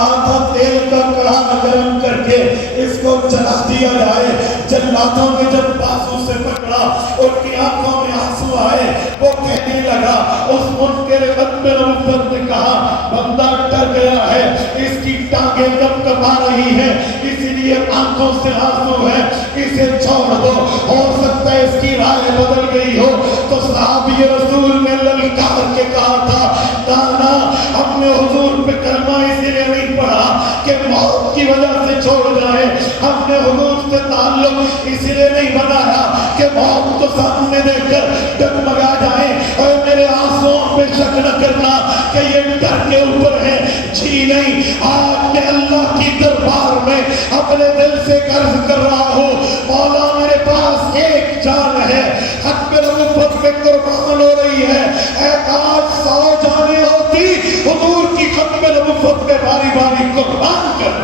کہا تھا تیل کا کڑھا گرم کر کے اس کو جلا دیا جائے. جلاتوں نے جب بازو سے پکڑا ان کی آنکھوں میں آنسو آئے. وہ کہنے لگا, اس منکر ختم نبوت نے کہا بندہ ڈر گیا ہے, اس کی ٹانگیں کب کپا رہی ہیں, اسی لیے آنکھوں سے آنسو ہے, اسے چھوڑ دو, ہو سکتا ہے اس کی رائے بدل گئی ہو. تو صحابی رسول نے للکار کے کہا تھا نانا ہم نے حضور پہ کلمہ اسی لیے نہیں پڑھا کہ موت کی وجہ سے چھوڑ جائے, ہم نے حضور سے تعلق اسی لیے نہیں بنایا کہ موت کو سامنے دیکھ کر ڈگمگا جائیں. اور میرے آنسوؤں پہ شک نہ کرنا کہ یہ ڈر کے اوپر ہے, جی نہیں. آج میں اللہ کی دربار میں اپنے دل سے عرض کر رہا ہوں, مولا میرے پاس ایک جان ہے, ختم نبوت میں قربان ہو رہی ہے. اے کاش 100 جانیں ہوتی, حضور کی ختم نبوت میں باری باری قربان کر.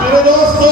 میرے دوستو,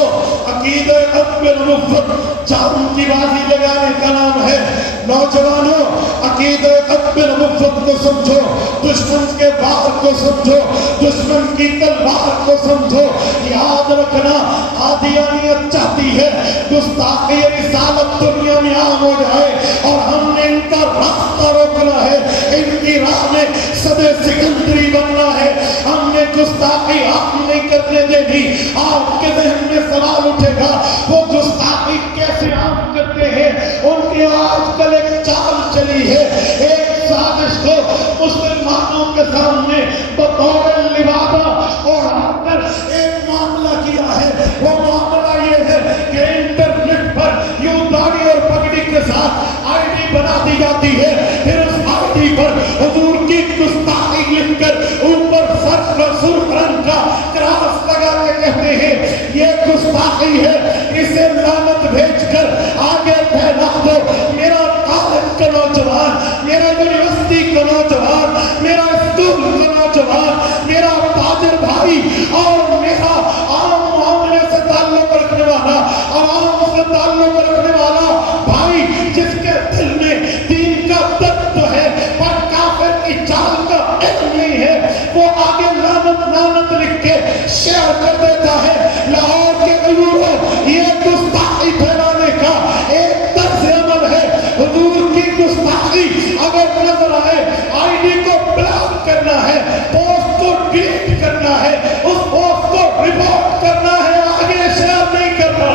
عقیدہ ختم نبوت جان کی بازی لگانے کا نام ہے. نوجوانوں, عقیدہ ختم نبوت کو سمجھو, دشمن کے وار کو سمجھو, دشمن کی تلوار کو سمجھو. یاد رکھنا قادیانیت چاہتی ہے گستاخی رسالت دنیا میں عام ہو جائے, اور ہم نے ان کا راستہ روکنا ہے, ان کی راہ میں صدر سکندری بننا ہے. ہم نے گستاخی عام نہیں کرنے دینی. آپ کے ذہن میں سوال اٹھے گا وہ گستاخی کیسے عام کرتے ہیں؟ ان کی آج کل ایک چال چلی ہے, ایک سازش کو مسلمانوں کے سامنے بطور لبادہ اڑا کر ایک معاملہ کیا ہے. وہ معاملہ یہ ہے کہ انٹرنیٹ پر یوں داڑھی اور پگڑی کے ساتھ آئی ڈی بنا دی جاتی ہے, پھر اس آئی ڈی پر حضور کی گستاخی لکھ کر اوپر سر پر سرخ رنگ کا کراس لگا کے کہتے ہیں یہ گستاخی ہے, اسے لعنت بھیج کر آگے پھیلا دو. میرا کالج کا نوجوان, میرا یونیورسٹی کا نوجوان, میرا اسکول کا نوجوان, میرا تاجر بھائی اور میرا عام معاملے سے تعلق رکھنے والا, عوام سے تعلق رکھنے والا بھائی جس کے دل میں دین کا درد تو ہے پر کافر کی چال کا علم نہیں ہے, وہ آگے لعنت لکھ کے شیئر کر دیتا ہے. لاہور کے عیوبوں یہ گستاخی پھیلانے کا ایک طرز عمل ہے. حضور کی گستاخی اگر نظر آئے, آئی ڈی کو بلاک کرنا ہے, پوسٹ کو ڈیلیٹ کرنا ہے, اس پوسٹ کو رپورٹ کرنا ہے, آگے شیئر نہیں کرنا.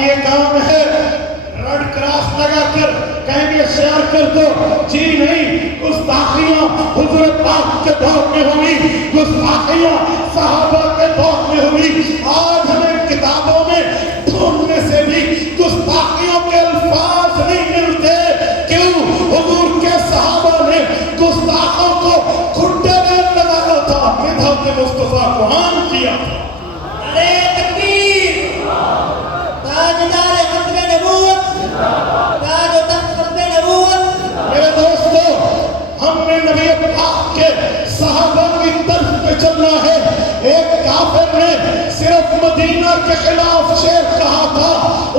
یہ کام ہے ریڈ کراس لگا کر کہیں گے شیئر کر دو, جی نہیں. گستاخیاں حضور پاک کے دور میں ہوئی, گستاخیاں صحابہ کے دور میں ہوئی. آج ہمیں کتابوں میں ڈھونڈنے سے بھی گستاخیوں کے الفاظ نہیں ملتے. کیوں؟ حضور کے صحابہ نے گستاخوں کو کھٹے میں لگایا تھا, مدحت مصطفیٰ کو عام کیا. ارے تکبیر, تاجدار ختم نبوت, تاج و تخت ختم نبوت. میرے دوستو, ہم نے نبی پاک کے صحابہ کی طرف پہ چلنا ہے. ایک کافر نے صرف مدینہ کے خلاف شعر کہا تھا,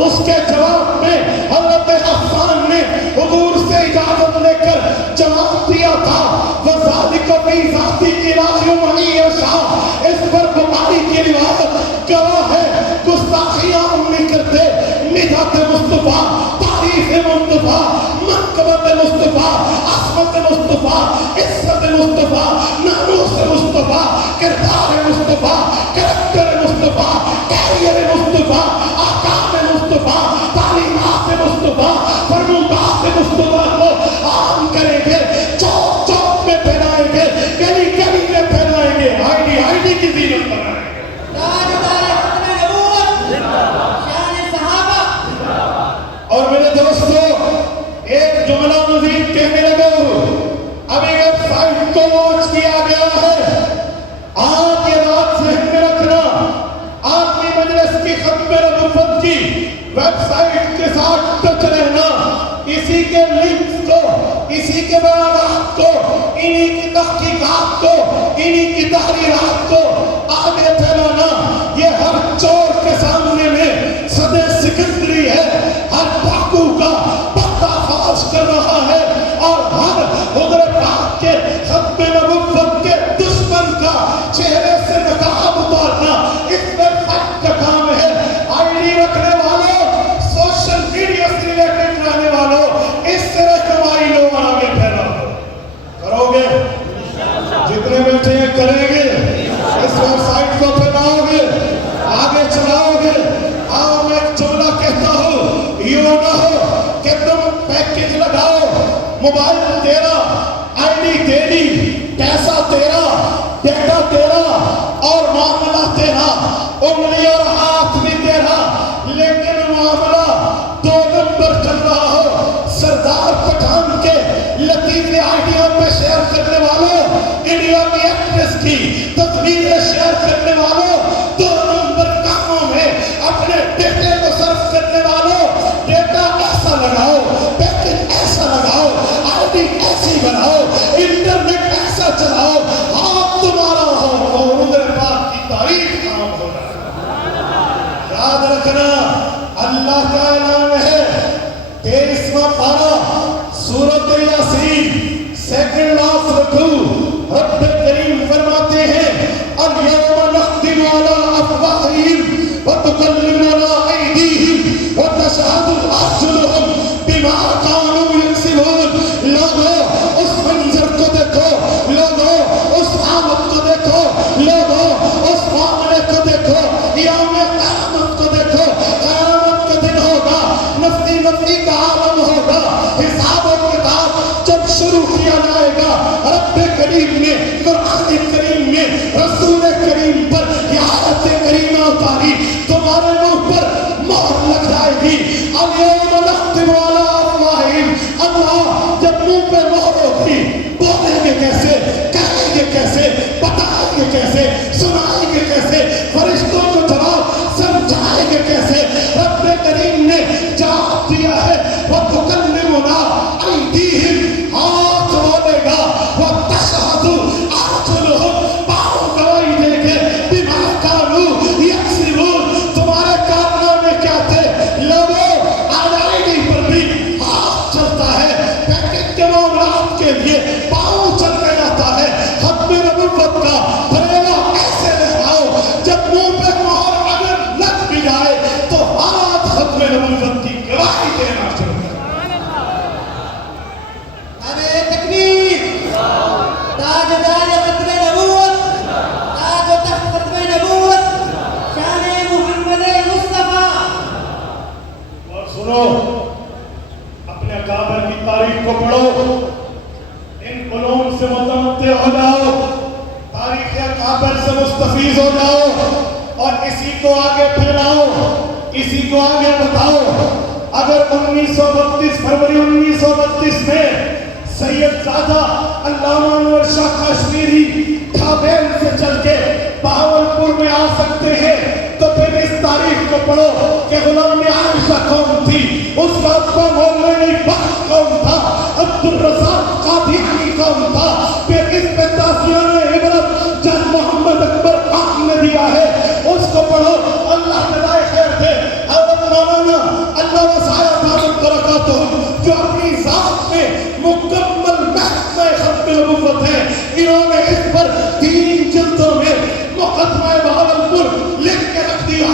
اس کے جواب میں حضرت عفان نے حضور سے اجازت لے کر جواب دیا تھا. وَذَلِكَ فِي ذَاتِهِ لَا يُعْنِي. اس پر بخاری کی روایت گواہ ہے. گستاخیاں ہم نہیں کرتے. مدحت مصطفیٰ, تعریف مصطفیٰ, منقبت مصطفیٰ, عصمت مصطفیٰ, عزت مصطفیٰ, ناموس مصطفیٰ, کردار مصطفیٰ, کریکٹر مصطفیٰ, کیریئر مصطفیٰ, احکام مصطفیٰ, تعلیمات مصطفیٰ, فرمودات مصطفیٰ کو عام کریں گے, چوک چوک میں پھیلائیں گے, گلی گلی میں پھیلائیں گے, آئی ڈی کی زینت بنائیں گے. تاجدار ختم نبوت, شان صحابہ. اور میرے دوستو, ایک جملہ مزید کہنے لگا. ابھی ویب سائٹ کو لانچ کیا گیا ہے. آج یہ رات ذہن میں رکھنا, آدمی مجلس کی ختم نبوت کی ویب سائٹ کے ساتھ ٹچ رہنا, اسی کے لنکس کو, اسی کے بیانات کو, انہی کی تحقیقات کو, انہی کی تحریرات کو آگے پھیلانا. یہ ہر چور کے سامنے میں صدر سکندری ہے, ہر ڈاکو کا پردہ فاش کر رہا ہے, اور ہر حضور پاک کے ختم نبوت کے موبائل تیرا، آئی ڈی تیری، پیسہ تیرا، ڈیٹا تیرا اور معاملہ تیرا، انگلی اور ہاتھ بھی تیرا، لیکن معاملہ 2 نمبر چل رہا ہو۔ سردار پٹھان کے لطیفے آئیڈیا پہ شیئر کرنے والوں، انڈیا کی ایکٹریس کی تصویریں شیئر کرنے والوں، 2 نمبر کاموں میں اپنے ڈیٹے کو صرف کرنے والوں، ڈیٹا ایسا لگاؤ، پیکج ایسا لگاؤ، آئی ڈی ایسی بناؤ، انٹرنیٹ ایسا چلاؤ، ہاتھ تمہارا ہو اور حضور پاک کی تعریف کام ہو جائے۔ یاد رکھنا اللہ کا اعلان ہے 23واں پارہ سورۃ یاسین، سیکنڈ لاسٹ رکوع، رب کریم فرماتے ہیں الیوم نختم علی افواہہم وتکلمنا ایدیہم وتشہد ارجلہم بما کانوا یکسبون۔ لوگوں اس منظر کو دیکھو، لوگوں اس آمد کو دیکھو، لوگوں اس معاملے کو دیکھو، یوم قیامت کو دیکھو، قیامت کا دن ہوگا، نفسی نفسی کا عالم ہوگا، حساب و کتاب جب شروع کیا جائے گا، رب کریم نے قرآن کریم میں رسول کریم پر یہ آیت کریمہ اتاری، تمہارے منہ پر مہر لگ جائے گی۔ الیوم نختم علی افواہہم، اللہ جب منہ پہ مہر ہوگی، بولیں گے کیسے، کہیں گے کیسے، بتائیں گے کیسے، سنائیں گے کیسے، فرشتوں کو جواب سمجھائیں گے کیسے؟ رب کریم نے جواب دیا ہے وَتُكَلِّمُنَا أَيْدِيهِمْ، ہاتھ بولے گا، وَتَشْهَدُ أَرْجُلُهُمْ، پاؤں گواہی دے گے، بِمَا كَانُوا يَكْسِبُونَ، تمہارے کارنامے کیا تھے؟ لوگوں آئی ڈی پر بھی ہاتھ چلتا ہے، پیکج کے معاملات کے لیے پاؤں چل کے جاتا ہے۔ ختم نبوت کا پھریلا ایسے لہراؤ جب منہ پہ مہر اگر لگ بھی جائے تو ہاتھ ختم نبوت کی گواہی دینا شروع کریں۔ نعرہ تکبیر، تاجدار ختم نبوت، تاج و تخت ختم نبوت، شان محمد مصطفیٰ۔ اور سنو، اپنے اکابر کی تاریخ کو پڑھو، ان علوم سے متمتع ہو جاؤ، تاریخ اکابر سے مستفیض ہو جاؤ اور اسی کو آگے پھیلاؤ، اسی کو آگے بتاؤ۔ اگر 1932 فروری 1932 میں سید زادہ علامہ انور شاہ کشمیری کھابیل سے چل کے بہاولپور میں آ سکتے ہیں تو پھر اس تاریخ کو پڑھو کہ غلام عائشہ کون تھی، اس کا ابا مولوی بخش کون تھا، عبدالرزاق قادیانی کون تھا، پھر اس پہ تازیانِ عبرت جن محمد اکبر خان نے دیا ہے، اس کو پڑھو۔ اللہ جزائے خیر دے حضرت مولانا اللہ وسعہ دامت برکاتہم، جو اپنی ذات میں مکمل محکمہ ختم نبوت ہے، انہوں نے اس پر 3 جلدوں میں مقدمہ بہاولپور لکھ کے رکھ دیا،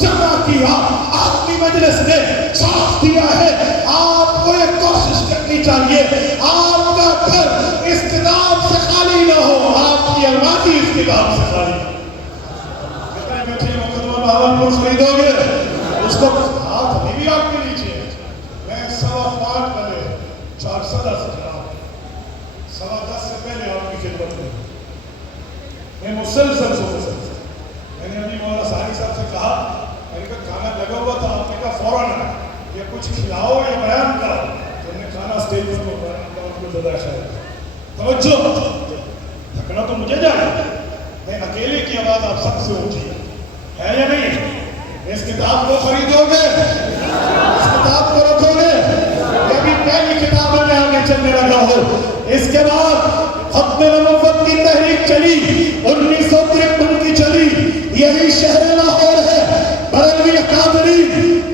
جمع کیا، آپ کی مجلس نے چھاپ دیا ہے۔ آپ کو ایک کوشش کرنی چاہیے، آپ کا گھر اس کتاب سے خالی نہ ہو، آپ کی الماری اس کتاب سے خالی نہ ہو۔ کتنے بیٹھے مقدمہ بہاولپور خریدو گے، اس کو ہاتھ ابھی بھی آپ کے نیچے ہے۔ میں 5:15 بجے 410 سے رہا ہوں، 10:15 سے پہلے آپ کی خدمت میں میں مسلسل میں نے ابھی مولانا ساری صاحب سے کہا، میں نے کہا کھانا لگا ہوا تھا، آپ نے کہا فوراً آئے، یا کچھ کھلاؤ یا بیان کرو، تو ہم نے کھانا اسٹیج پر بیان کرو، ان کو زیادہ شاید توجہ، تھکنا تو مجھے جائے، میں اکیلے کی آواز آپ سب سے اونچی ہے یا نہیں؟ اس کتاب کو خریدو گے، اس کتاب کو رکھو گے، یہ بھی پہلی کتاب میں آگے چلنے لگا ہو۔ اس کے بعد ختم نبوت کی تحریک چلی، 1953 کی چلی، یہی شہر لاہور ہے، بریلوی اکادری،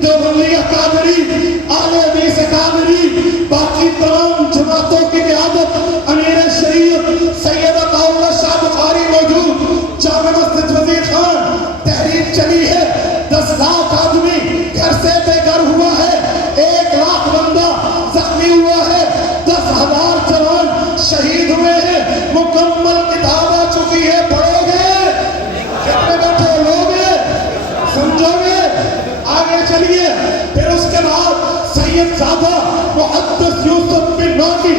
دیوبندی اکادری، اہل حدیث اکادری، باقی تمام جماعتوں کی قیادت امیر شریعت سید عطا اللہ شاہ بخاری موجود، جامع مسجد وزیر خان، تحریک چلی ہے، 10 لاکھ آدمی گھر سے بے گھر ہوا ہے، 1 لاکھ بندہ زخمی ہوا ہے، 10,000 جوان شہید ہوئے ہیں، مکمل کتاب آ چکی ہے، پڑھو گے؟ کتنے بیٹھے لوگ ہیں؟ سمجھو گے؟ آگے چلیے۔ پھر اس کے بعد سید زادہ محدث یوسف بن نوری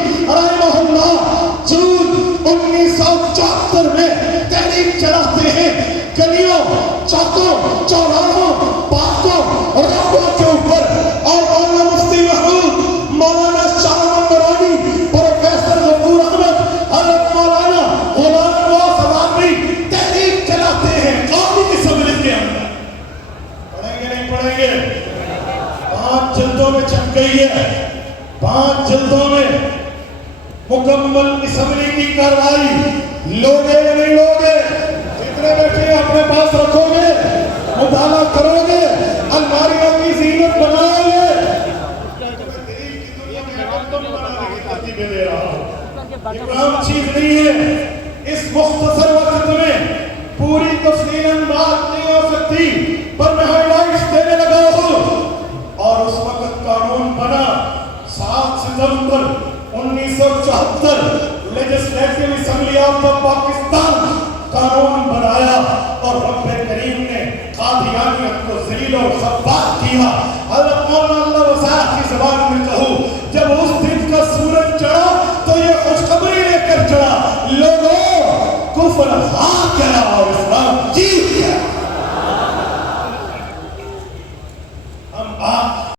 5 جلدوں میں مکمل اسمبلی کی کارروائی لوگے یا نہیں لوگے؟ جتنے بیٹھے ہیں اپنے پاس رکھو گے، مطالعہ کرو گے، الماریوں کی زینت بناؤ گے؟ دلیل کی دنیا میں ایٹم بنانے کی ترتیبیں دے رہا ہوں، یہ عام چیز نہیں ہے۔ اس مختصر وقت میں پوری تفصیلاً بات نہیں ہو سکتی، پر میں ہائی لائٹس دینے لگا ہوں۔ اور اس وقت قانون بنا 7 ستمبر 1974 لیجسلیٹو اسمبلی آف پاکستان قانون بنایا، اور رب کریم نے قادیانیت کو ذلیل و خفاف کیا۔ حضرت مولانا اللہ وسعت کی زبان میں کہوں، جب اس دن کا سورج چڑھا تو یہ خوشخبری لے کر چڑھا، لوگوں کفر ہار گیا،